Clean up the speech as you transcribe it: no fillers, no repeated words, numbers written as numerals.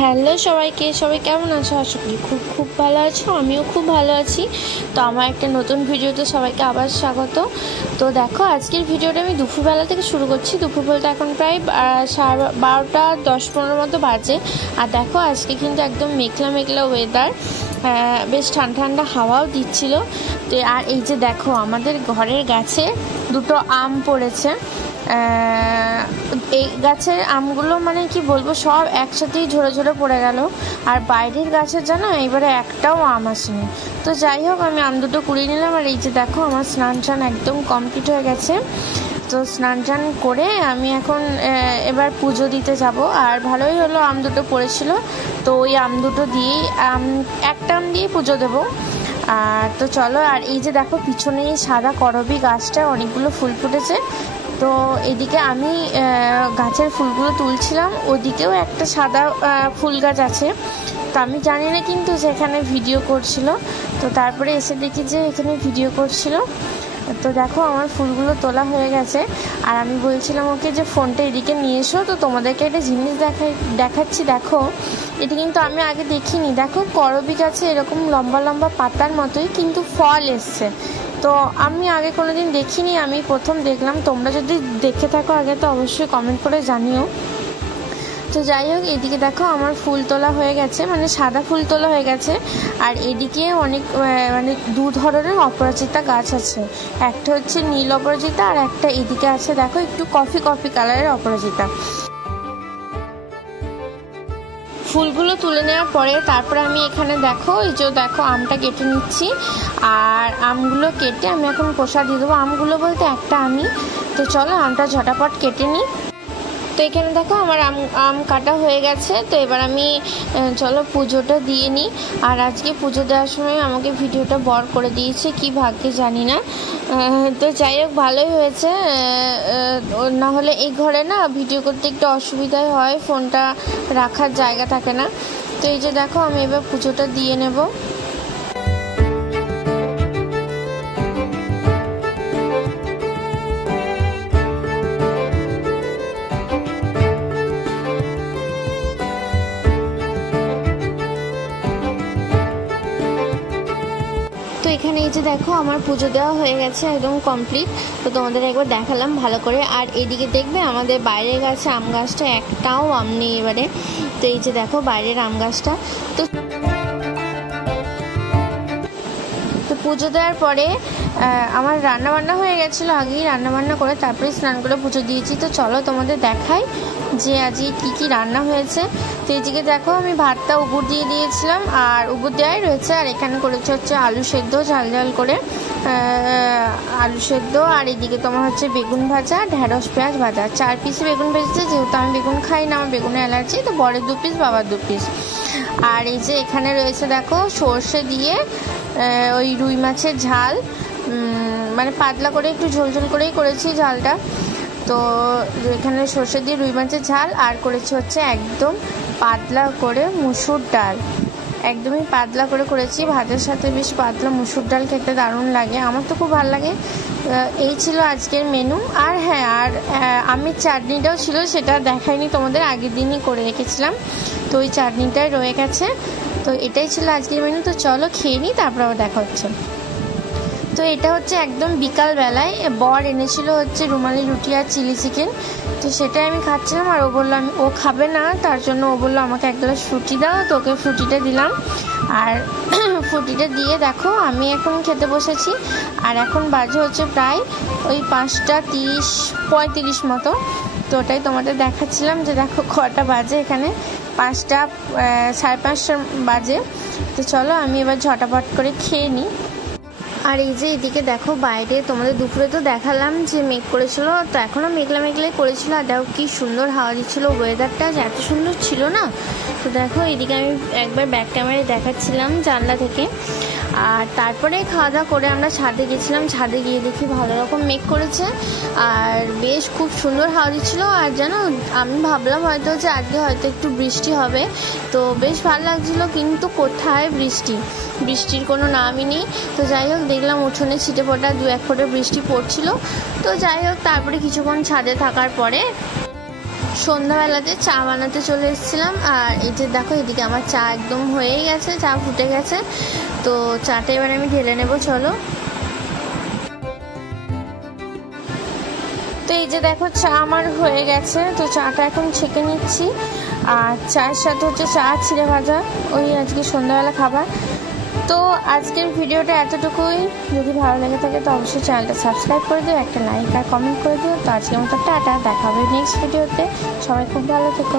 Hello সবাইকে, সবাই কেমন আছো? আশা করি খুব ভালো আছো। আমিও খুব ভালো আছি। তো আমার একটা নতুন ভিডিওতে সবাইকে আবার স্বাগত। তো দেখো, আজকের ভিডিওটা আমি দুপুরবেলা থেকে শুরু করছি। দুপুর বলতে এখন প্রায় 12:10-15 মতো বাজে। আর দেখো, আজকে কিন্তু একদম মেঘলা মেঘলা ওয়েদার, বেশ ঠান্ডা ঠান্ডা হাওয়াও দিচ্ছিল। তো আর এই যে দেখো, আমাদের ঘরের গাছে দুটো আম পড়েছে। এই গাছের আমগুলো মানে কি বলবো, সব একসাথেই ঝরে ঝরে পড়ে গেল। আর বাইরের গাছের জানো এবারে একটাও আম আসেনি। তো যাই হোক, আমি আম দুটো কুড়িয়ে নিলাম। আর এই যে দেখো, আমার স্নান টান একদম কমপ্লিট হয়ে গেছে। তো স্নান টান করে আমি এখন এবার পুজো দিতে যাব। আর ভালোই হলো, আম দুটো পড়েছিল, তো ওই আম দুটো দিয়েই একটা আম দিয়েই পুজো দেবো। আর তো চলো, আর এই যে দেখো, পিছনে এই সাদা করবী গাছটা অনেকগুলো ফুল ফুটেছে। তো এদিকে আমি গাছের ফুলগুলো তুলছিলাম, ওদিকেও একটা সাদা ফুল গাছ আছে। তো আমি জানি না কিন্তু যে এখানে ভিডিও করছিল। তো তারপরে এসে দেখি যে এখানে ভিডিও করছিল। তো দেখো, আমার ফুলগুলো তোলা হয়ে গেছে। আর আমি বলছিলাম ওকে যে ফোনটা এদিকে নিয়ে এসো। তো তোমাদেরকে একটা জিনিস দেখাচ্ছি। দেখো, এটা কিন্তু আমি আগে দেখিনি। দেখো, করবী গাছে এরকম লম্বা লম্বা পাতার মতোই কিন্তু ফল এসছে। তো আমি আগে কোনোদিন দেখিনি, আমি প্রথম দেখলাম। তোমরা যদি দেখে থাকো আগে, তো অবশ্যই কমেন্ট করে জানিও। তো যাই হোক, এদিকে দেখো আমার ফুল তোলা হয়ে গেছে, মানে সাদা ফুল তোলা হয়ে গেছে। আর এদিকে অনেক মানে দু ধরনের অপরাজিতা গাছ আছে। একটা হচ্ছে নীল অপরাজিতা, আর একটা এদিকে আছে দেখো একটু কফি কালারের অপরাজিতা। ফুলগুলো তুলে নেওয়ার পরে তারপরে আমি এখানে দেখো, এই যে দেখো, আমটা কেটে নিচ্ছি। আর আমগুলো কেটে আমি এখন প্রসাদ দিয়ে দেবো। আমগুলো বলতে একটা আমি। তো চলো, আমটা ঝটাপট কেটে নিই। তো এখানে দেখো, আমার আম কাটা হয়ে গেছে। তো এবার আমি চলো পুজোটা দিয়ে নিই। আর আজকে পুজো দেওয়ার সময় আমাকে ভিডিওটা বর করে দিয়েছে, কি ভাগ্যে জানি না। তো যাই হোক, ভালোই হয়েছে। না হলে এই ঘরে না ভিডিও করতে একটু অসুবিধাই হয়, ফোনটা রাখার জায়গা থাকে না। তো এই যে দেখো, আমি এবার পুজোটা দিয়ে নেব। তো এখানে এই যে দেখো, আমার পুজো দেওয়া হয়ে গেছে, একদম কমপ্লিট। তো তোমাদের একবার দেখালাম ভালো করে। আর এদিকে দেখবে, আমাদের বাইরের গাছে আম গাছটা একটাও আম নেই এবারে। তো এই যে দেখো, বাইরের আম গাছটা। তো পুজো দেওয়ার পরে আমার রান্নাবান্না হয়ে গেছিলো, আগেই রান্নাবান্না করে তারপরে স্নান করে পুজো দিয়েছি। তো চলো তোমাদের দেখাই যে আজকে কি রান্না হয়েছে। তো এদিকে দেখো, আমি ভাতটা উপর দিয়ে দিয়েছিলাম, আর উপর দেওয়াই রয়েছে। আর এখানে করেছে হচ্ছে আলু সেদ্ধ, ঝাল ঝাল করে আলু সেদ্ধ। আর এদিকে তোমার হচ্ছে বেগুন ভাজা, ঢেঁড়স পেঁয়াজ ভাজা। 4 পিস বেগুন ভেজেছে, যেহেতু আমি বেগুন খাই না, আমার বেগুনের অ্যালার্জি। তো বরের 2 পিস, বাবার 2 পিস। আর এই যে এখানে রয়েছে দেখো, সর্ষে দিয়ে ওই রুই মাছের ঝাল, মানে পাতলা করে একটু ঝোল করেই করেছি ঝালটা। তো এখানে সর্ষে দিয়ে রুই মাছের ঝাল, আর করেছি হচ্ছে একদম পাতলা করে মুসুর ডাল। একদমই পাতলা করে করেছি, ভাতের সাথে বেশ পাতলা মুসুর ডাল খেতে দারুণ লাগে, আমার তো খুব ভালো লাগে। এই ছিল আজকের মেনু। আর হ্যাঁ, আর আমের চাটনিটাও ছিল, সেটা দেখাইনি তোমাদের, আগের দিনই করে রেখেছিলাম। তো ওই চাটনিটাই রয়ে গেছে। তো এটাই ছিল আজকের মেনু। তো চলো খেয়ে নিই, তারপর আবার দেখা হচ্ছে। তো এটা হচ্ছে একদম বিকালবেলায় বর এনেছিল হচ্ছে রুমালি রুটি আর চিলি চিকেন। তো সেটাই আমি খাচ্ছিলাম। আর ও বললো ও খাবে না, তার জন্য ও বললো আমাকে এক গ্লাস ফ্রুটি দাও। তো ওকে ফ্রুটিটা দিলাম। আর ফ্রুটিটা দিয়ে দেখো, আমি এখন খেতে বসেছি। আর এখন বাজে হচ্ছে প্রায় ওই 5:30-35 মতো। তো ওটাই তোমাদের দেখাচ্ছিলাম যে দেখো কটা বাজে, এখানে 5টা 5:30 বাজে। তো চলো, আমি এবার ঝটাপট করে খেয়ে নিই। আর এই যে এদিকে দেখো, বাইরে তোমাদের দুপুরে তো দেখালাম যে মেঘ করেছিল, তো এখনও মেঘলা মেঘলাই করেছিল। আর দেখো কি সুন্দর হাওয়া দিচ্ছিল, ওয়েদারটা এত সুন্দর ছিল না। তো দেখো, এদিকে আমি একবার ব্যাক ক্যামেরায় দেখাচ্ছিলাম জানলা থেকে। আর তারপরে খাওয়া দাওয়া করে আমরা ছাদে গেছিলাম। ছাদে গিয়ে দেখি ভালো রকম মেঘ করেছে, আর বেশ খুব সুন্দর হাওয়া দিচ্ছিলো। আর জানো, আমি ভাবলাম হয়তো যে আজকে হয়তো একটু বৃষ্টি হবে, তো বেশ ভালো লাগছিলো। কিন্তু কোথায় বৃষ্টির কোনো নামই নেই। তো যাই হোক, দেখলাম উঠোনে ছিটে ফোটা 2-1 ফোঁটা বৃষ্টি পড়ছিল। তো যাই হোক, তারপরে কিছুক্ষণ ছাদে থাকার পরে সন্ধ্যাবেলাতে চা বানাতে চলে এসেছিলাম। আর এই যে দেখো এদিকে আমার চা একদম হয়েই গেছে, চা ফুটে গেছে। তো চাটা এবার আমি ঢেলে নেব, চলো। তো এই যে দেখো চা আমার হয়ে গেছে, তো চাটা এখন ছেঁকে নিচ্ছি। আর চায়ের সাথে হচ্ছে চা চিড়ে ভাজা, ওই আজকে সন্ধ্যাবেলা খাবার। তো আজকের ভিডিওটা এতটুকুই। যদি ভালো লেগে থাকে তো অবশ্যই চ্যানেলটা সাবস্ক্রাইব করে দিও, একটা লাইক আর কমেন্ট করে দিও। তো আজকের মতো টাটা, দেখা হবে নেক্সট ভিডিওতে। সবাই খুব ভালো থেকো।